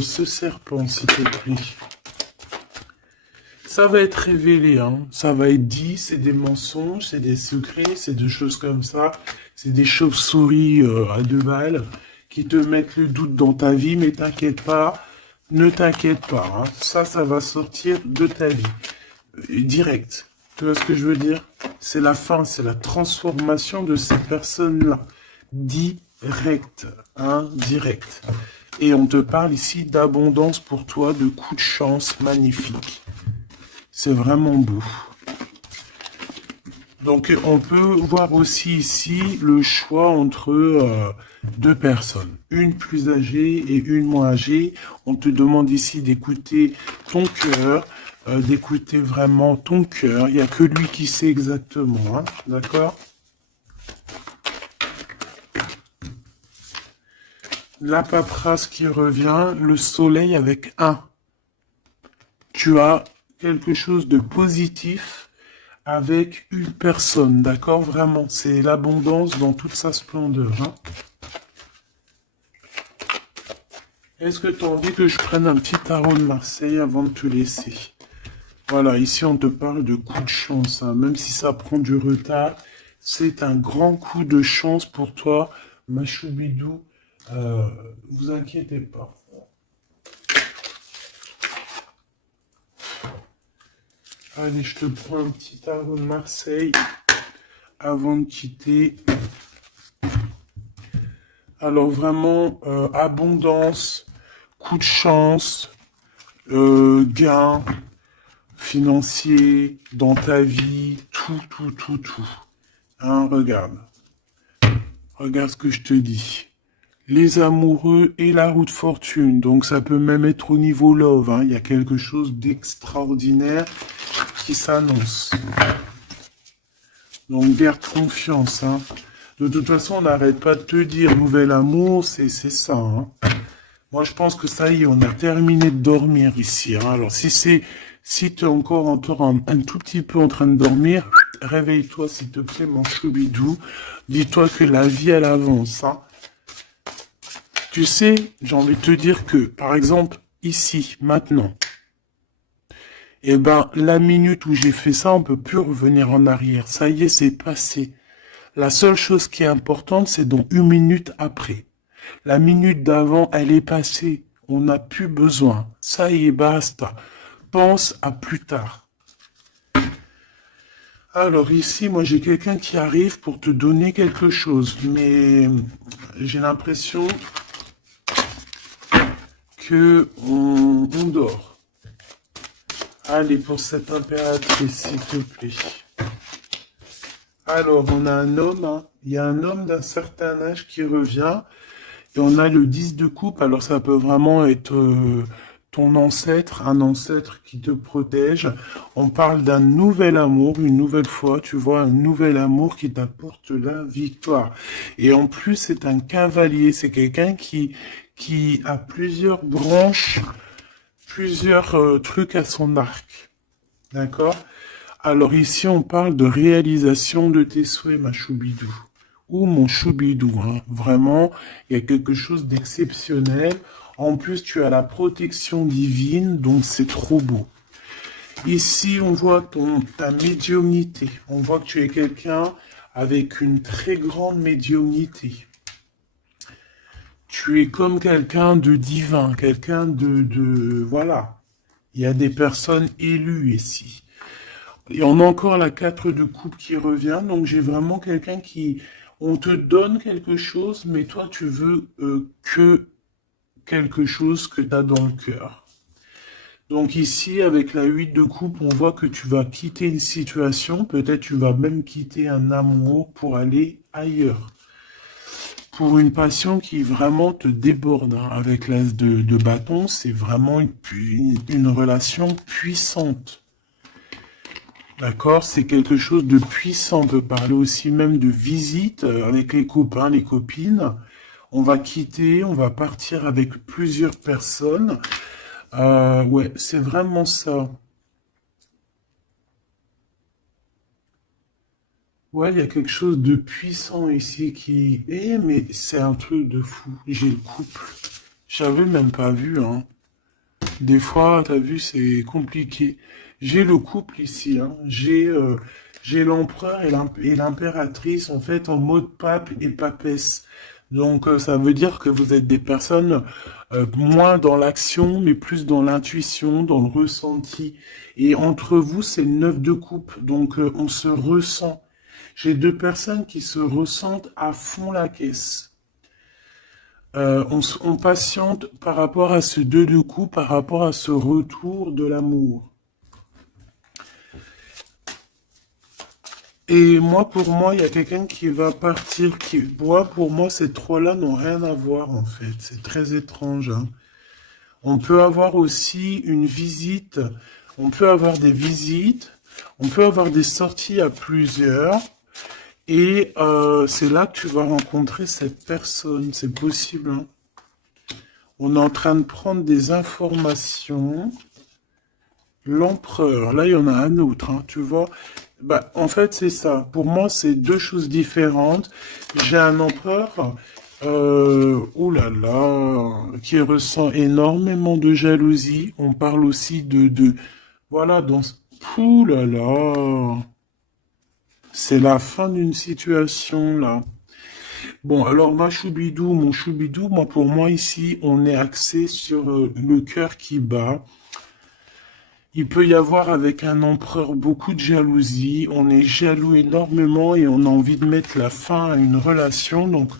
Ce serpent, s'il te plaît. Ça va être révélé, hein. Ça va être dit, c'est des mensonges, c'est des secrets, c'est des choses comme ça. C'est des chauves-souris à 2 balles qui te mettent le doute dans ta vie, mais t'inquiète pas, ne t'inquiète pas, hein. Ça va sortir de ta vie. Direct. Tu vois ce que je veux dire? C'est la fin, c'est la transformation de ces personnes-là. Direct, hein, direct. Et on te parle ici d'abondance pour toi, de coups de chance magnifiques. C'est vraiment beau. Donc, on peut voir aussi ici le choix entre deux personnes. Une plus âgée et une moins âgée. On te demande ici d'écouter ton cœur, d'écouter vraiment ton cœur. Il n'y a que lui qui sait exactement, hein, d'accord? La paperasse qui revient, le soleil avec un. Tu as quelque chose de positif avec une personne, d'accord? Vraiment, c'est l'abondance dans toute sa splendeur, hein. Est-ce que tu as envie que je prenne un petit tarot de Marseille avant de te laisser? Voilà, ici on te parle de coup de chance, hein. Même si ça prend du retard, c'est un grand coup de chance pour toi, ma choubidou. Vous inquiétez pas. Allez, je te prends un petit tarot de Marseille avant de quitter. Alors vraiment, abondance, coup de chance, gain financier dans ta vie, tout. Hein, regarde. Regarde ce que je te dis. Les amoureux et la roue de fortune. Donc ça peut même être au niveau love, hein. Il y a quelque chose d'extraordinaire qui s'annonce. Donc garde confiance, hein. De toute façon, on n'arrête pas de te dire nouvel amour, c'est ça, hein. Moi, je pense que ça y est, on a terminé de dormir ici, hein. Alors, si tu es encore un tout petit peu en train de dormir, réveille-toi, s'il te plaît, mon choubidou. Dis-toi que la vie, elle avance, hein. Tu sais, j'ai envie de te dire que, par exemple, ici, maintenant, eh ben, la minute où j'ai fait ça, on peut plus revenir en arrière. Ça y est, c'est passé. La seule chose qui est importante, c'est dans une minute après. La minute d'avant, elle est passée. On n'a plus besoin. Ça y est, basta. Pense à plus tard. Alors ici, moi j'ai quelqu'un qui arrive pour te donner quelque chose, mais j'ai l'impression que on dort. Allez, pour cette impératrice, s'il te plaît. Alors, on a un homme, hein. Il y a un homme d'un certain âge qui revient, et on a le 10 de coupe, alors ça peut vraiment être ton ancêtre, un ancêtre qui te protège. On parle d'un nouvel amour, une nouvelle fois, tu vois, un nouvel amour qui t'apporte la victoire. Et en plus, c'est un cavalier, c'est quelqu'un qui a plusieurs branches, plusieurs trucs à son arc. D'accord? Alors ici, on parle de réalisation de tes souhaits, ma choubidou. Ou mon choubidou, hein. Vraiment, il y a quelque chose d'exceptionnel. En plus, tu as la protection divine, donc c'est trop beau. Ici, on voit ta médiumnité. On voit que tu es quelqu'un avec une très grande médiumnité. Tu es comme quelqu'un de divin, quelqu'un voilà. Il y a des personnes élues ici. Et on a encore la 4 de coupe qui revient, donc j'ai vraiment quelqu'un qui... On te donne quelque chose, mais toi tu veux que quelque chose que tu as dans le cœur. Donc ici, avec la 8 de coupe, on voit que tu vas quitter une situation, peut-être tu vas même quitter un amour pour aller ailleurs. Pour une passion qui vraiment te déborde, hein. Avec l'as de bâton, c'est vraiment une relation puissante. D'accord, c'est quelque chose de puissant. On peut parler aussi même de visite avec les copains, les copines. On va quitter, on va partir avec plusieurs personnes. Ouais, c'est vraiment ça. Ouais, il y a quelque chose de puissant ici qui... mais c'est un truc de fou. J'ai le couple. J'avais même pas vu, hein. Des fois, t'as vu, c'est compliqué. J'ai le couple ici, hein. J'ai l'empereur et l'impératrice, en fait, en mode pape et papesse. Donc, ça veut dire que vous êtes des personnes moins dans l'action, mais plus dans l'intuition, dans le ressenti. Et entre vous, c'est le 9 de coupe. Donc, on se ressent. J'ai deux personnes qui se ressentent à fond la caisse. On patiente par rapport à ce 2 de coupe, par rapport à ce retour de l'amour. Et moi, pour moi, il y a quelqu'un qui va partir, pour moi, ces trois-là n'ont rien à voir, en fait. C'est très étrange, hein. On peut avoir aussi une visite On peut avoir des visites, on peut avoir des sorties à plusieurs. Et c'est là que tu vas rencontrer cette personne, c'est possible, hein. On est en train de prendre des informations. L'empereur, là il y en a un autre, hein, tu vois. Bah, en fait c'est ça. Pour moi c'est deux choses différentes. J'ai un empereur, oh là là, qui ressent énormément de jalousie. On parle aussi voilà, ouh là là, c'est la fin d'une situation là. Bon, alors ma choubidou, mon choubidou, moi pour moi ici, on est axé sur le cœur qui bat. Il peut y avoir avec un empereur beaucoup de jalousie. On est jaloux énormément et on a envie de mettre la fin à une relation. Donc,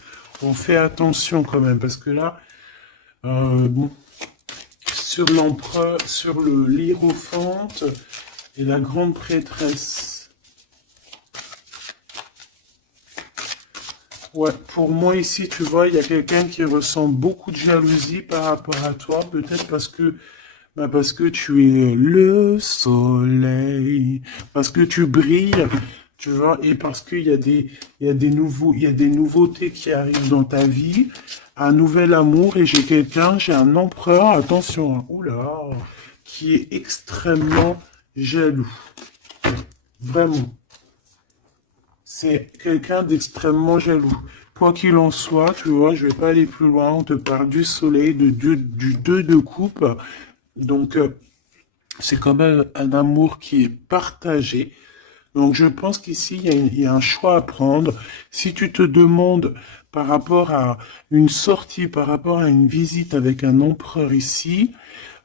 on fait attention quand même parce que là, bon, sur l'empereur, sur le l'hiérophante et la grande prêtresse. Ouais, pour moi ici, tu vois, il y a quelqu'un qui ressent beaucoup de jalousie par rapport à toi, peut-être parce que tu es le soleil, parce que tu brilles, tu vois, et parce il y a des nouveautés qui arrivent dans ta vie, un nouvel amour, et j'ai un empereur, attention, hein, oula, qui est extrêmement jaloux, vraiment. C'est quelqu'un d'extrêmement jaloux. Quoi qu'il en soit, tu vois, je vais pas aller plus loin. On te parle du soleil, du 2 de coupe. Donc, c'est quand même un amour qui est partagé. Donc, je pense qu'ici, il y a un choix à prendre. Si tu te demandes par rapport à une sortie, par rapport à une visite avec un empereur ici,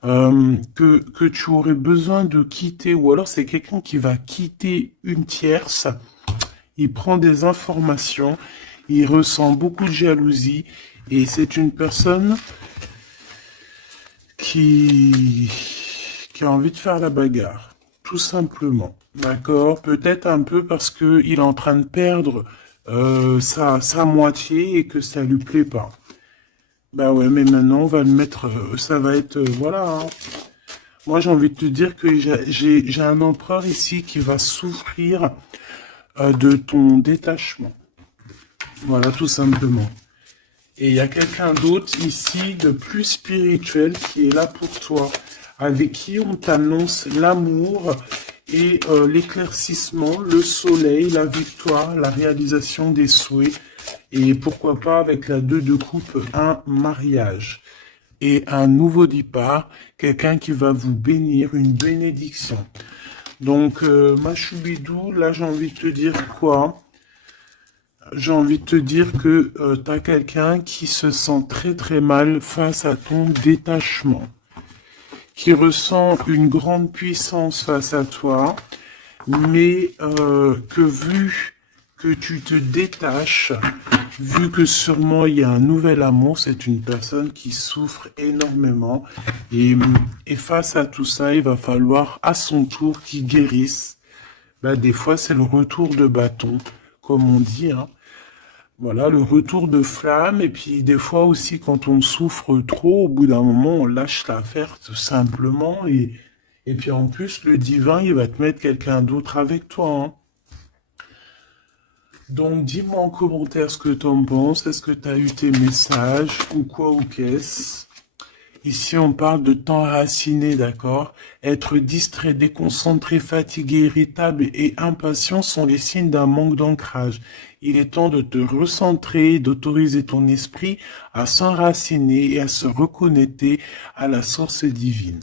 que tu aurais besoin de quitter, ou alors c'est quelqu'un qui va quitter une tierce, il prend des informations, il ressent beaucoup de jalousie et c'est une personne qui, qui a envie de faire la bagarre, tout simplement. D'accord? Peut-être un peu parce que il est en train de perdre sa moitié et que ça lui plaît pas. Bah ouais, mais maintenant on va le mettre, ça va être, voilà, hein. Moi j'ai envie de te dire que j'ai un empereur ici qui va souffrir de ton détachement. Voilà, tout simplement. Et il y a quelqu'un d'autre ici de plus spirituel qui est là pour toi, avec qui on t'annonce l'amour et l'éclaircissement, le soleil, la victoire, la réalisation des souhaits. Et pourquoi pas avec la 2 de coupe, un mariage. Et un nouveau départ, quelqu'un qui va vous bénir, une bénédiction. Donc, ma choubidou, là j'ai envie de te dire quoi? J'ai envie de te dire que tu as quelqu'un qui se sent très très mal face à ton détachement, qui ressent une grande puissance face à toi, mais que vu que tu te détaches, vu que sûrement il y a un nouvel amour, c'est une personne qui souffre énormément, et face à tout ça, il va falloir à son tour qu'il guérisse. Bah, des fois, c'est le retour de bâton, comme on dit, hein. Voilà, le retour de flamme, et puis des fois aussi quand on souffre trop, au bout d'un moment, on lâche l'affaire tout simplement, et puis en plus, le divin, il va te mettre quelqu'un d'autre avec toi, hein. Donc dis-moi en commentaire ce que t'en penses, est-ce que t'as eu tes messages, ou quoi ou qu'est-ce? Ici, on parle de temps raciné, d'accord? Être distrait, déconcentré, fatigué, irritable et impatient sont les signes d'un manque d'ancrage. Il est temps de te recentrer, d'autoriser ton esprit à s'enraciner et à se reconnecter à la source divine.